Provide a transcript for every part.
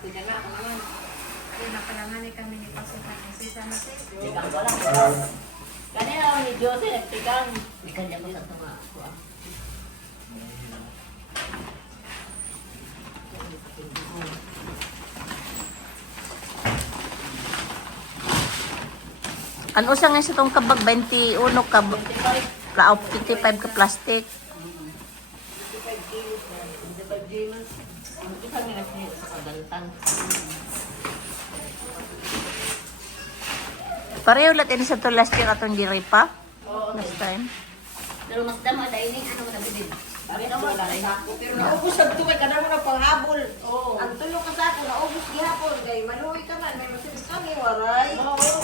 Pinala ako naman. Kaya napalanganay kami ni Pasukan ni Sisa na si. Tikang ko lang. Kanina ako ni Jose, nagtikang. Hindi ka niya ko sa tunga. Ano sa nga sa itong kabag 21 ka 55 ka plastic. 25 kilos. 25 kilos. Ang isang nga sa kagantang. Pareho latin sa to last year atong diri pa. Last time. Pero mas dama dahil ni ano mo nabibig. Sabi na wala na sako. Pero naubos ang tumay ka na mo na panghabol. Oo. Ang tulong ka sa ako, naubos gihapon. Kaya maluwi ka man, may masilis kami, waray. Oo.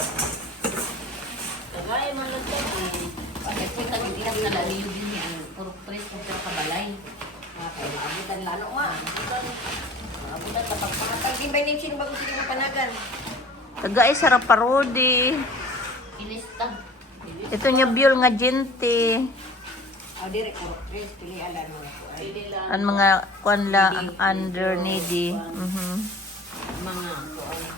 Kagaya man lang ito. Pagkat po ito, hindi namin nalaliyo din yan. Puro presko pero kabalay. Kaya maabutan lalo ma. Maabutan kapag Matangkin ba yung sino bago sila panagan? Tagay sarap parodi. ilista. Ito niya biol nga gente. O, direk ko, Chris, pili alam mo. Pili lang Ang mga kwan la under needy. mga kuwan.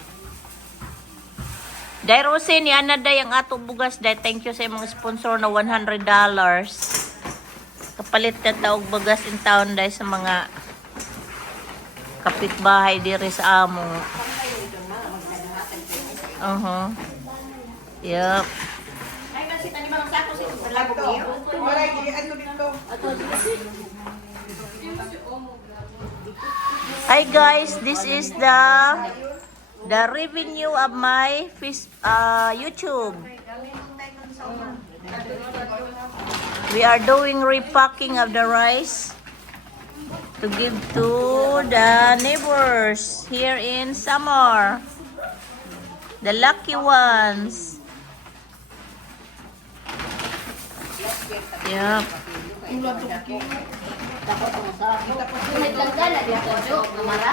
Dai Rose ni ana day ang ato bugas day. Thank you sa imong sponsor na $100. Kapalit na taog bugas in town day sa mga kapitbahay diri sa amo. Yup. Ay, kasi tani mga sako sa labo niyo. Waray, ano dito? Hi guys, this is the revenue of my YouTube. We are doing repacking of the rice to give to the neighbors here in Samar. The lucky ones. Yep. Tapos ang sa ako. May langgana dito, Jo. Namara.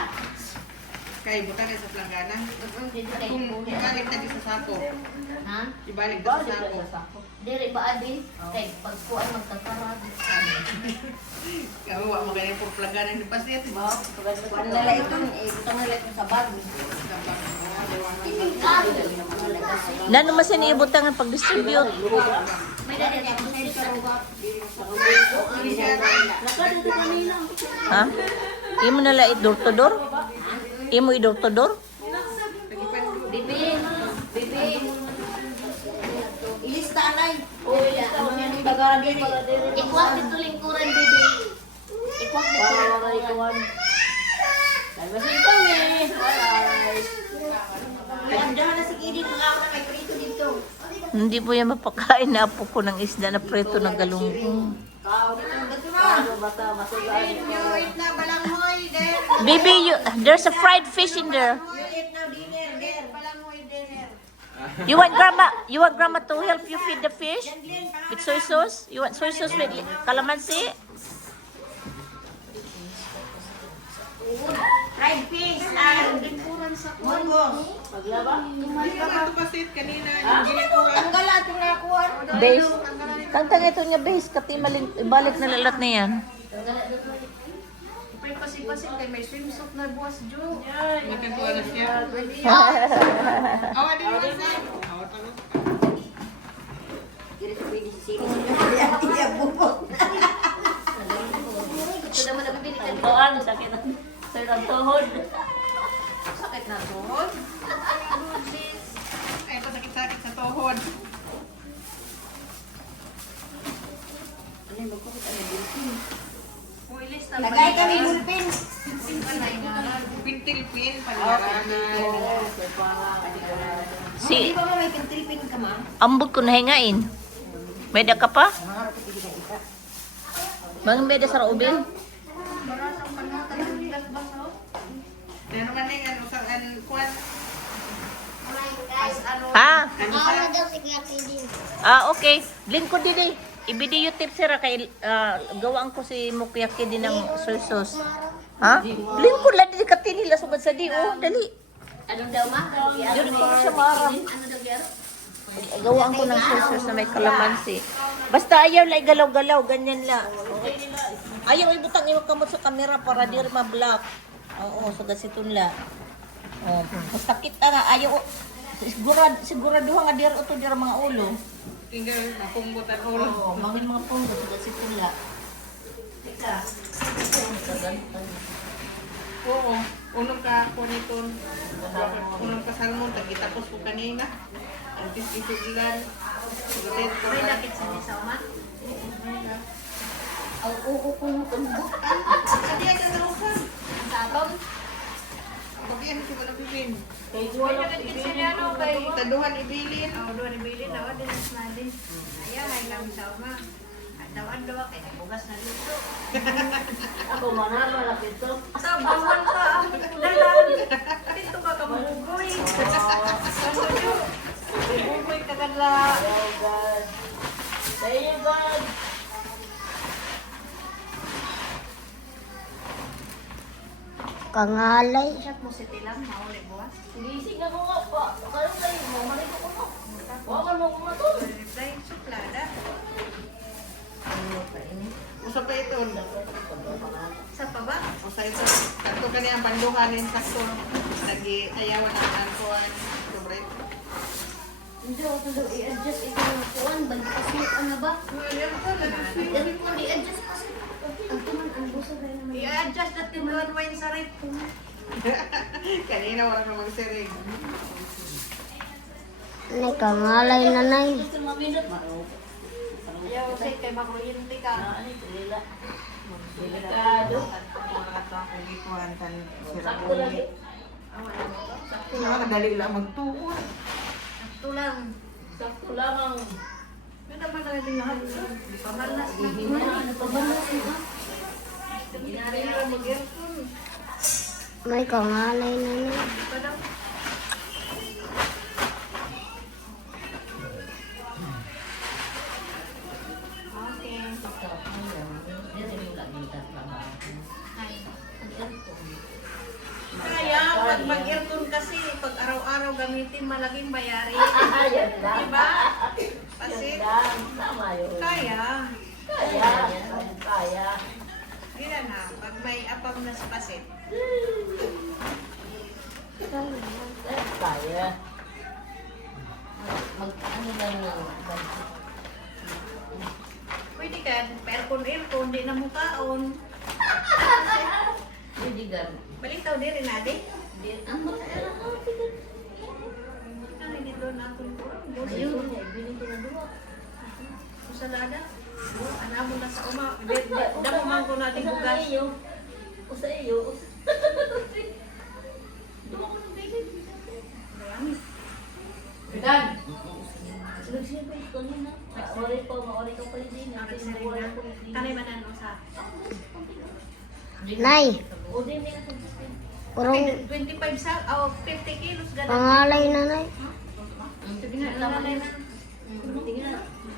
Kay buta na sa planggana. Dito kay Kung Kuya. ibalik na di sa sako. Ha? Ibalik na sa sako. Diri ba adin? Kay pagkuan magkakarad. Kaya wa mo ganyan po planggana ni pasit. Ba, Kuan na lang ito, ito na lang ito sa bag. Nano masin iibutang ang pag-distribute. may dali ako Ha? Imo na la door to door? Imo i-door to door? Bibi, bibi. Ilista alay. Uy, ano yan yung bagara diri. Ikwak dito lingkuran, bibi. Ikwak dito lingkuran. Dahil ikaw eh. Andiyan na si Kidi, mga ako na may prito dito. Hindi po yan mapakain na apo ko ng isda na preto ng galunggong. Bata, masulaan. You eat na balanghoy, there. Baby, there's a fried fish in there. You eat now dinner, there. Balanghoy dinner. You want grandma to help you feed the fish? With soy sauce? You want soy sauce with calamansi? Fried fish, munggong. Paglaba? Tanggal ating nakuha. Base. Tantang ito niya base. Katimalin, ibalik na lalat na yan. Pwede pasig-pasig kay may swimsuit na buwas, Jo. Magkatuwa na siya. Awa din mo sa. Diri sa pwede si Siri. Iya bubok. Ito naman nabibili ka. Tuan, sakit na. Sakit ang tuhod. Sakit na tuhod. Ay, ito sakit-sakit sa tuhod. Ano yung magkukit? Ano yung bilkin? Ilista Lagay kami bulpin. Pintilpin. Si, Di ba may pintilpin ka, ma'am? ambot ko nahingain. Meda ka pa? Bang meda sa raubin? Barasang panatan ng bigas baso. Pero man yung ano sa kuwan. Ha? Ano sa? Ah, okay. Blink ko din eh. I-video tip sira kay gawaan ko si Mukyaki din ng soy sauce. Ha? Blink ko lang din katinila sugad sa di. Oh, dali. Anong daw ma? Yun ko siya maram. Ano daw yun? Gawaan ko ng soy sauce na may kalamansi. Basta ayaw lang galaw-galaw. Ganyan lang. Ayaw ibutang iwag kamot sa camera para di ma-block. Oo, sugad si Tunla. Oh, basta kita nga ayo siguraduha nga dira uto dira mga ulo. Tinggal napunggutan ulo. Oh, mangin mga punggo sa si pula. Tika. Oo. Unong ka kuniton. Unong ka salmon. Tagitapos ko kanina. Antis isuglan. Sugutin ko. May dakit sa ni sa uma. Ang uko kong tumbok. Kadi ay kagarusan. Ang sabon. Bagian si Wala Pipin. Kay May dakit sa niya no kay. Taduhan ibilin. Ako doon ibili na din mas nadin. Ayan ay kami sa uma. Daw kay bugas na dito. Ako manama lang ito. Sa bawal ka. Dalan. Dito ka kamugoy. Ano nyo? Kamugoy ka kadla. Oh God. Sa iyo God. Kangalay. Shot mo si Tilang, mauli buwas. Gising ako nga pa. Karon kayo mo marigo ko mo. Wawan mo ko matulog. Reply, suplada. Usa pa ito. Sa pa ba? Usa ito. Sakto kaniyang panduhanin sakto. Lagi ayawan ang ankuan. Sobre. Hindi ako daw i-adjust ikaw ng kuwan. Bagkas mo ano ba? Dali mo i-adjust kasi. Ang tuman ang buso ba naman. I-adjust natin doon wine sa rip. Kanina wala na magsirig. Nay kangalay nanay. Gusto mo minute? Ayaw, say, kay makuryente ka. Ano ito nila? Delikado. Mga katang kugikuan kan Sakto lagi. Nakadali lang magtuon. Ito lang. Sakto lamang. Yun naman na rin lahat. Pamalas na. Ano pa ba na siya? Ginari na mag-aircon. May kangalay nanay. Pa daw. Okay. Ay. Kaya, pag mag-aircon kasi, pag araw-araw gamitin, malaging bayari. Ayan lang. Diba? Kasi, Tama yun. kaya. Kaya. Kaya. Gila na, pag may apam na sa pasit. Kaya. Ano lang yung Pwede ka, aircon, di na mukaon. bidigan. Balitaw di rin adi. Ang mga Ano hindi doon ako yung ayun, bilhin ko na duwa. Salada. Ano mo na sa uma. Damo man ko natin bugas. Usa iyo. Dumo ko ng bacon. Marami. Bidan. Siya pa ito nina. Maori ka pa din. Bakit sa rin na? Kanay manan mo sa. Nay, O din nila kung purong 25 sa, 50 kilos ganun. kangalay nanay. Sige na, lalay na. tingnan.